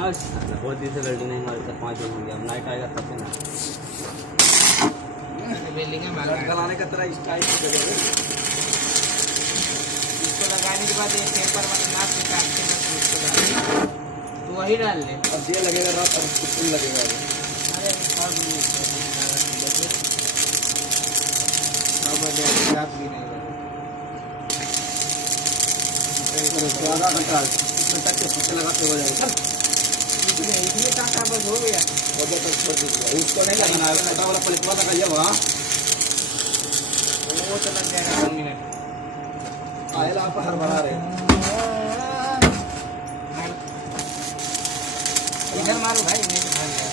बहुत दिन से वेल्डिंग नहीं मारी, 5 दिन हो गया। अब नाइट आएगा तब ना वेल्डिंग है लगाने का तरह स्टाइल इसको लगाने के बाद ये पेपर वाला नाक से काट के इसको डाल तो वही डाल ले। अब ये लगेगा रात अब कुछ लगेगा। अरे सब रात भी नहीं आधा घंटा इसमें तक के पत्ते लगाते हो जाएगा। इसमें टाका बस हो गया उसको नहीं लगाना है। छोटा वाला पलिटवा लगाइए वहाँ वो तो लग जाएगा 2 मिनट। आएला आप हर बना रहे इधर मारो भाई नहीं तो भाग गया।